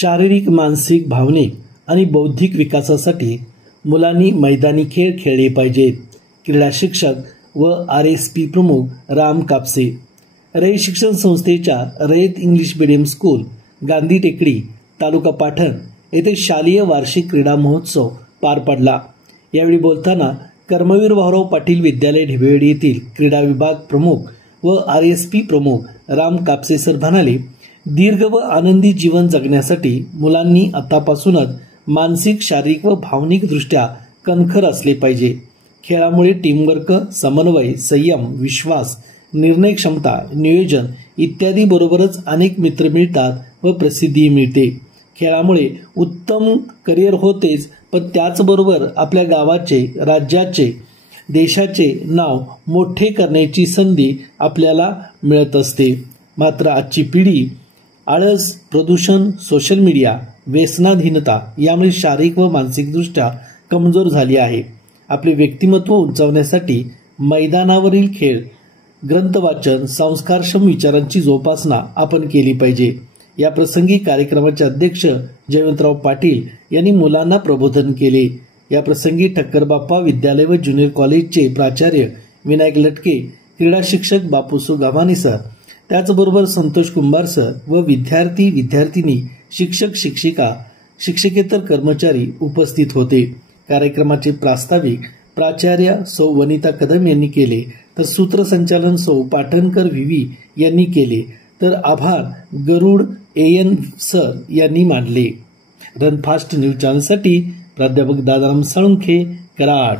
शारीरिक, मानसिक, भावनिक आणि बौद्धिक विकासासाठी मुलांनी मैदानी खेळ खेळले पाहिजेत. क्रीडा शिक्षक व RSP प्रमुख राम कापसे. रयत शिक्षण संस्थेच्या रयत इंग्लिश मीडियम स्कूल, गांधी टेकडी, तालुका पाटण येथे शालेय वार्षिक क्रीडा महोत्सव पार पडला. यावेळी बोलताना कर्मवीर भाऊराव पाटील विद्यालय ढेबेवाडी येथील क्रीडा विभाग प्रमुख व RSP प्रमुख राम कापसे सर म्हणाले, दीर्घ व आनंदी जीवन जगण्यासाठी मुलांनी आतापासूनच मानसिक, शारीरिक व भावनिक दृष्ट्या कणखर असले पाहिजे. खेळामुळे टीमवर्क, समन्वय, संयम, विश्वास, निर्णय क्षमता, नियोजन इत्यादी बरोबरच अनेक मित्र मिळतात व प्रसिद्धी मिळते. खेळामुळे उत्तम करिअर होतेच, पण त्याचबरोबर आपल्या गावाचे, राज्याचे, देशाचे नाव मोठे करण्याची संधी आपल्याला मिळत असते. मात्र आजची पिढी आळस, प्रदूषण, सोशल मीडिया, व्यसनाधीनता यामुळे शारीरिक व मानसिकदृष्ट्या कमजोर झाली आहे. आपले व्यक्तिमत्व उंचावण्यासाठी मैदानावरील खेळ, ग्रंथवाचन, संस्कारक्षम विचारांची जोपासना आपण केली पाहिजे. या प्रसंगी कार्यक्रमाचे अध्यक्ष जयवंतराव पाटील यांनी मुलांना प्रबोधन केले. या प्रसंगी ठक्करबाप्पा विद्यालय व ज्युनियर कॉलेजचे प्राचार्य विनायक लटके, क्रीडा शिक्षक बापूसू गावानी सर, त्याचबरोबर संतोष कुंभार सर व विद्यार्थी, विद्यार्थिनी, शिक्षक, शिक्षिका, शिक्षकेतर कर्मचारी उपस्थित होते. कार्यक्रमाचे प्रास्ताविक प्राचार्य सौ वनिता कदम यांनी केले, तर सूत्रसंचालन सौ पाटणकर व्ही यांनी केले, तर आभार गरुड AN सर यांनी मानले. रन फास्ट न्यूज चॅनलसाठी प्राध्यापक दादाराम साळुंखे, कराड.